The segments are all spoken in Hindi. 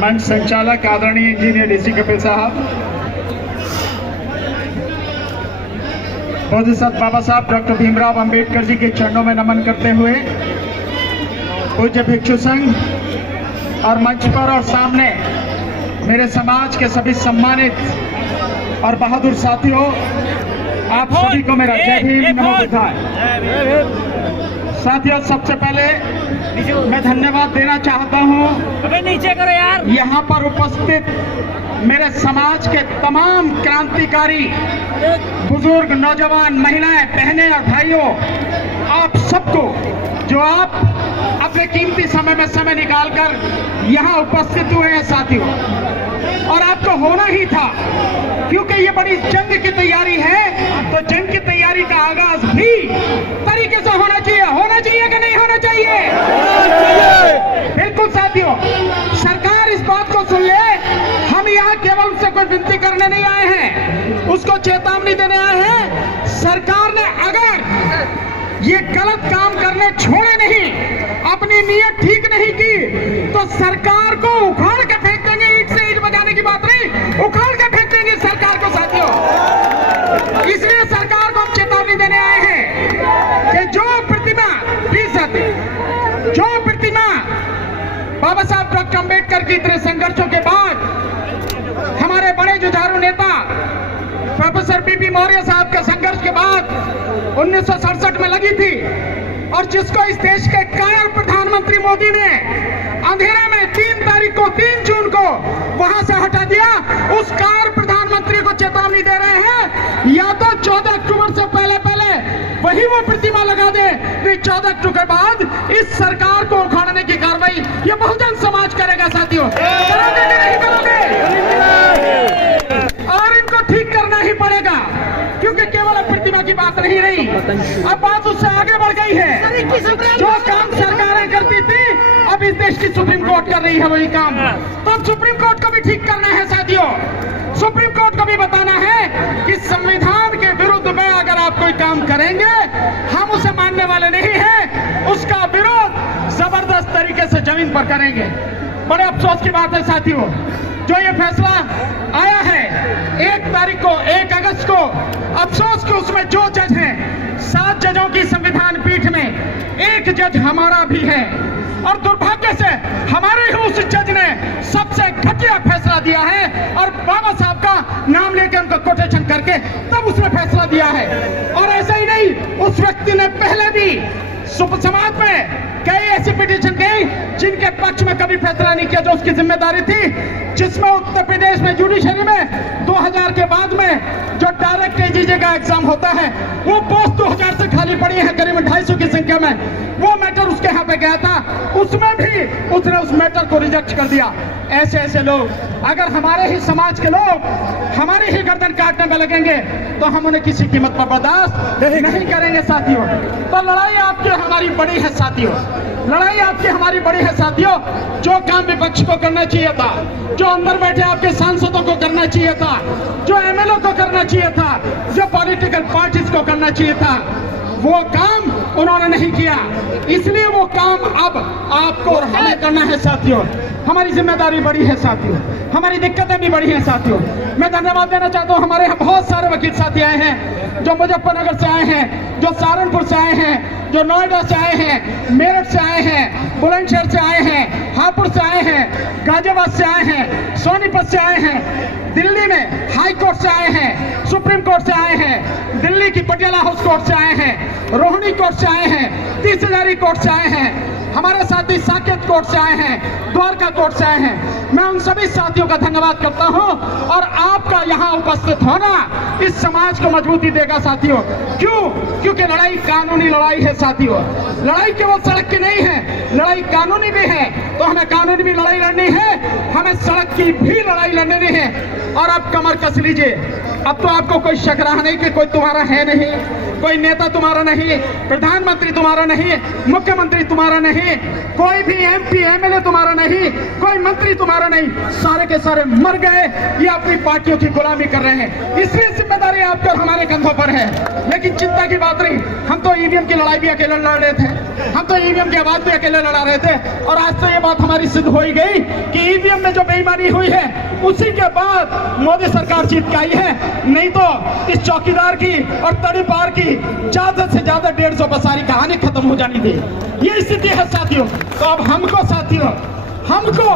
मंच संचालक आदरणीय इंजीनियर डीसी कपिल साहब, बोधिसत्व बाबा साहब डॉक्टर भीमराव अंबेडकर जी के चरणों में नमन करते हुए पूज्य भिक्षु संघ और मंच पर और सामने मेरे समाज के सभी सम्मानित और बहादुर साथियों, आप सभी को मेरा जय भीम नमो बुद्धाय। साथियों, सबसे पहले मैं धन्यवाद देना चाहता हूं नीचे करो यार। यहाँ पर उपस्थित मेरे समाज के तमाम क्रांतिकारी बुजुर्ग, नौजवान, महिलाएं, बहनें और भाइयों, आप सबको जो आप अपने कीमती समय में समय निकालकर यहाँ उपस्थित हुए हैं साथियों, और आपको होना ही था क्योंकि ये बड़ी जंग की तैयारी है। तो जंग की तैयारी का आगाज भी तरीके से होना चाहिए कि नहीं होना चाहिए? बिल्कुल साथियों, सरकार इस बात को सुन ले, हम यहाँ केवल उससे कोई विनती करने नहीं आए हैं, उसको चेतावनी देने आए हैं। सरकार ने अगर ये गलत काम करने छोड़े नहीं, अपनी नीयत ठीक नहीं की, तो सरकार को उखाड़ के फेंक देंगे। ईंट से ईंट बजाने की बात नहीं, उखाड़ के फेंक देंगे सरकार को साथियों। इसलिए सरकार को हम चेतावनी देने आए हैं कि जो प्रतिमा बाबा साहब डॉक्टर अंबेडकर की इतने संघर्षों के बाद, हमारे बड़े जुझारू नेता प्रोफेसर पीपी मौर्य साहब के संघर्ष के बाद 1967 में लगी थी, और जिसको इस देश के कायल प्रधानमंत्री मोदी ने अंधेरे में 3 जून को वहां से हटा दिया, उस कायल प्रधानमंत्री को चेतावनी दे रहे हैं, या तो 14 अक्टूबर से पहले वही वो प्रतिमा लगा दे, तो 14 अक्टूबर के बाद इस सरकार को उखाड़ने की कार्रवाई ये बहुजन समाज करेगा साथियों। करोगे कि नहीं करोगे? और इनको ठीक करना ही पड़ेगा, क्योंकि केवल प्रतिमा की बात नहीं रही, अब बात उससे आगे बढ़ गई है। जो काम सरकारें करती थी, अब इस देश की सुप्रीम कोर्ट कर रही है वही काम। तो अब सुप्रीम कोर्ट को भी ठीक करना है साथियों। सुप्रीम कोर्ट को भी बताना है कि संविधान के विरुद्ध में अगर आप कोई काम करेंगे, हम उसे मानने वाले नहीं हैं, उसका विरोध जबरदस्त तरीके से जमीन पर करेंगे। बड़े अफसोस की बात है साथियों, जो ये फैसला आया है 1 अगस्त को, अफसोस कि उसमें जो जज हैं, 7 जजों की संविधान पीठ में 1 जज हमारा भी है, और दुर्भाग्य से हमारे ही उस जज ने सबसे घटिया फैसला दिया है, और बाबा साहब का नाम लेकर उनको कोटेशन करके तब उसने फैसला दिया है। और ऐसा ही नहीं, उस व्यक्ति ने पहले भी समाज में कई ऐसी पिटीशन गई जिनके पक्ष में कभी फैसला नहीं किया, जो उसकी जिम्मेदारी थी, जिसमें उत्तर प्रदेश में जुडिशरी में 2000 के बाद में जो डायरेक्ट एजीजे का एग्जाम होता है, वो पोस्ट 2000 से खाली पड़ी है, करीब 250 की संख्या में। वो मैटर उसके यहाँ पे गया था, उसमें भी उसने उस मैटर को रिजेक्ट कर दिया। ऐसे लोग, अगर हमारे ही समाज के लोग हमारी ही गर्दन काटने में लगेंगे, तो हम उन्हें किसी कीमत पर बर्दाश्त नहीं करेंगे साथियों। तो लड़ाई आपकी हमारी बड़ी है साथियों, लड़ाई आपकी हमारी बड़ी है साथियों। जो काम विपक्ष को करना चाहिए था, जो अंदर बैठे आपके सांसदों को करना चाहिए था, जो एमएलए को करना चाहिए था, जो पॉलिटिकल पार्टीज को करना चाहिए था, वो काम उन्होंने नहीं किया। इसलिए वो काम अब आपको और हमें करना है साथियों। हमारी जिम्मेदारी बड़ी है साथियों, हमारी दिक्कतें भी बड़ी हैं साथियों। मैं धन्यवाद देना चाहता हूँ, हमारे यहाँ बहुत सारे वकील साथी आए हैं, जो मुजफ्फरनगर से आए हैं, जो सहारनपुर से आए हैं, जो नोएडा से आए हैं, मेरठ से आए हैं, बुलंदशहर से आए हैं, हापुड़ से आए हैं, गाजियाबाद से आए हैं, सोनीपत से आए हैं, दिल्ली में हाई कोर्ट से आए हैं, सुप्रीम कोर्ट से आए हैं, दिल्ली की पटियाला हाउस कोर्ट से आए हैं, रोहिणी कोर्ट से आए हैं, 30 हजारी कोर्ट से आए हैं, हमारे साथी साकेत कोर्ट से आए हैं, द्वारका कोर्ट से आए हैं। मैं उन सभी साथियों का धन्यवाद करता हूं, और आपका यहाँ उपस्थित होना इस समाज को मजबूती देगा साथियों। क्यों? क्योंकि लड़ाई कानूनी लड़ाई है साथियों। लड़ाई केवल सड़क की नहीं है, लड़ाई कानूनी भी है। तो हमें कानूनी भी लड़ाई लड़नी है, हमें सड़क की भी लड़ाई लड़नी है। और अब कमर कस लीजिए, अब तो आपको कोई शक रहा नहीं कि कोई तुम्हारा है नहीं, कोई नेता तुम्हारा नहीं, प्रधानमंत्री तुम्हारा नहीं, मुख्यमंत्री तुम्हारा नहीं, कोई भी MP MLA तुम्हारा नहीं, कोई मंत्री तुम्हारा नहीं, सारे के सारे मर गए। ये अपनी पार्टियों की गुलामी कर रहे हैं, इसलिए जिम्मेदारी आपके और हमारे कंधों पर है। लेकिन चिंता की बात नहीं, हम तो EVM की लड़ाई भी अकेले लड़ रहे थे, हम तो EVM की आवाज भी अकेले लड़ा रहे थे। और आज तो ये बात हमारी सिद्ध हो ही गई कि EVM में जो बेईमानी हुई है उसी के बाद मोदी सरकार जीत के आई है। नहीं तो इस चौकीदार की और तड़ीपार की ज्यादा से ज्यादा 150 बसारी कहानी खत्म हो जानी थी। ये स्थिति है साथियों। तो अब हमको साथियों, हमको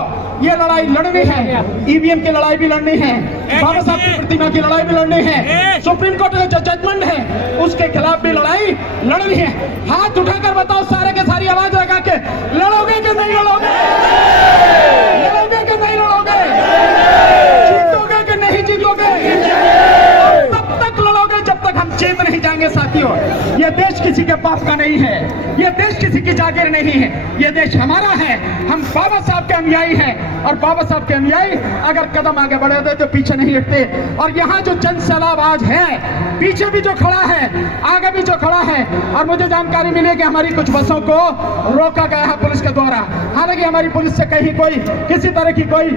ये लड़ाई लड़नी है, EVM की लड़ाई भी लड़नी है, बाबा साहब की प्रतिमा की लड़ाई भी लड़नी है, सुप्रीम कोर्ट का जो जजमेंट है उसके खिलाफ भी लड़ाई लड़नी है। हाथ उठाकर बताओ सारे के सारी आवाज लगा के, लड़ोगे कि नहीं लड़ोगे? लड़ोगे कि नहीं लड़ोगे? जीतोगे कि नहीं जीतोगे? तब तक लड़ोगे जब तक हम जीत नहीं जाएंगे साथियों। ये देश किसी के पास का नहीं है, ये देश किसी की जागीर नहीं है, ये देश हमारा है। हम बाबा साहब के अनुयायी हैं और बाबा साहब के अनुयायी अगर कदम आगे बढ़े तो पीछे नहीं हटते। और यहाँ जो जन सैलाब आज है, पीछे भी जो खड़ा है, आगे भी जो खड़ा है, और मुझे जानकारी मिली है कि हमारी कुछ बसों को रोका गया है पुलिस के द्वारा। हालांकि हमारी पुलिस से कहीं कोई किसी तरह की कोई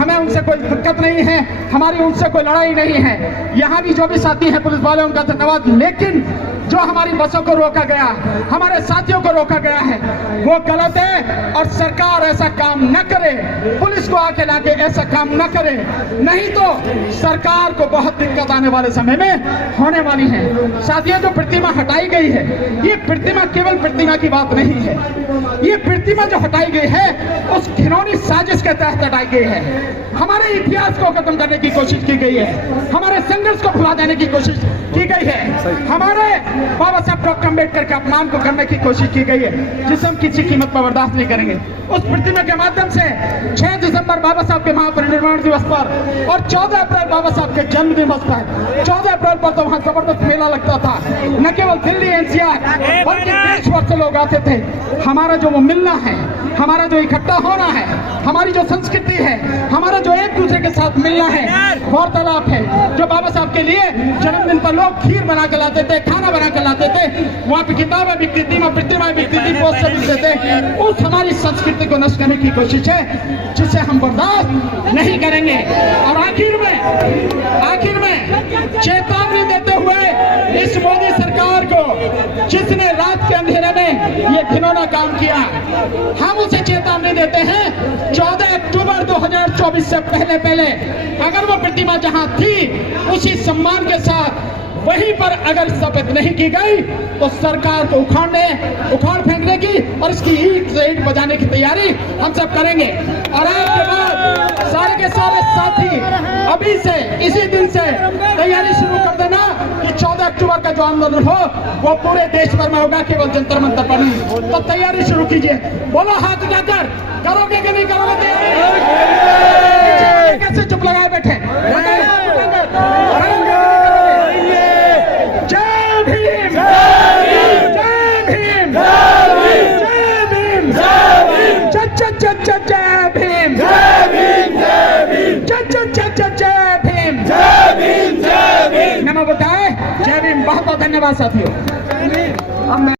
हमें उनसे कोई दिक्कत नहीं है, हमारी उनसे कोई लड़ाई नहीं है। यहाँ भी जो भी साथी हैं पुलिस वाले, उनका धन्यवाद। लेकिन जो हमारी बसों को रोका गया, हमारे साथियों को रोका गया है, वो गलत है। और सरकार ऐसा काम न करे, पुलिस को आके लाके ऐसा काम न करे, नहीं तो सरकार को बहुत दिक्कत आने वाले समय में होने वाली है। साथियों, जो प्रतिमा हटाई गई है, ये प्रतिमा केवल प्रतिमा की बात नहीं है। ये प्रतिमा जो हटाई गई है उस घिनौनी साजिश के तहत हटाई गई है। हमारे इतिहास को खत्म करने की कोशिश की गई है, हमारे संघर्ष को भुला देने की कोशिश की गई है, हमारे बाबा साहब डॉक्टर अम्बेडकर के अपमान को करने की कोशिश की गई है, जिसे हम किसी कीमत पर बर्दाश्त नहीं करेंगे। उस प्रतिमा के माध्यम से 6 दिसंबर बाबा साहब के महापरिनिर्वाण दिवस पर और 14 अप्रैल बाबा साहब के जन्म दिवस पर, 14 अप्रैल पर तो वहाँ जबरदस्त मेला लगता था। न केवल दिल्ली NCR बल्कि देश भर से लोग आते थे। हमारा जो वो मिलना है, हमारा जो इकट्ठा होना है, हमारी जो संस्कृति है, हमारा जो एक दूसरे के साथ मिलना है, वार्तालाप है, जो बाबा साहब के लिए जन्मदिन पर लोग खीर बना के लाते थे, खाना बना के लाते थे, वहाँ पे किताबें बिकती थी, प्रतिमाएं बिकती थी, पोस्टर बिकते थे। उस हमारी संस्कृति को नष्ट करने की कोशिश है, जिसे हम बर्दाश्त नहीं करेंगे। और आखिर में चेतावनी देते हुए इस मोदी सरकार को, जिसने रात के अंधेरे में ये घिनौना काम किया, हम उसे चेतावनी देते हैं 14 अक्टूबर 2024 से पहले अगर वो प्रतिमा जहां थी उसी सम्मान के साथ वहीं पर अगर स्थापित नहीं की गई तो सरकार को उखाड़ फेंकने की और इसकी ईंट से ईंट बजाने की तैयारी हम सब करेंगे। और आपके बाद सारे के सारे साथी अभी से, इसी दिन से तैयारी शुरू कर देना कि 14 अक्टूबर का जो आंदोलन हो वो पूरे देश भर में होगा, केवल जंतर मंतर पर नहीं। तो तैयारी शुरू कीजिए। बोलो हाथ उठाकर, करोगे कि नहीं करोगे? कैसे चुप लगाए बैठे? नमो बुद्धाय, जय भीम। बहुत बहुत धन्यवाद साथियों।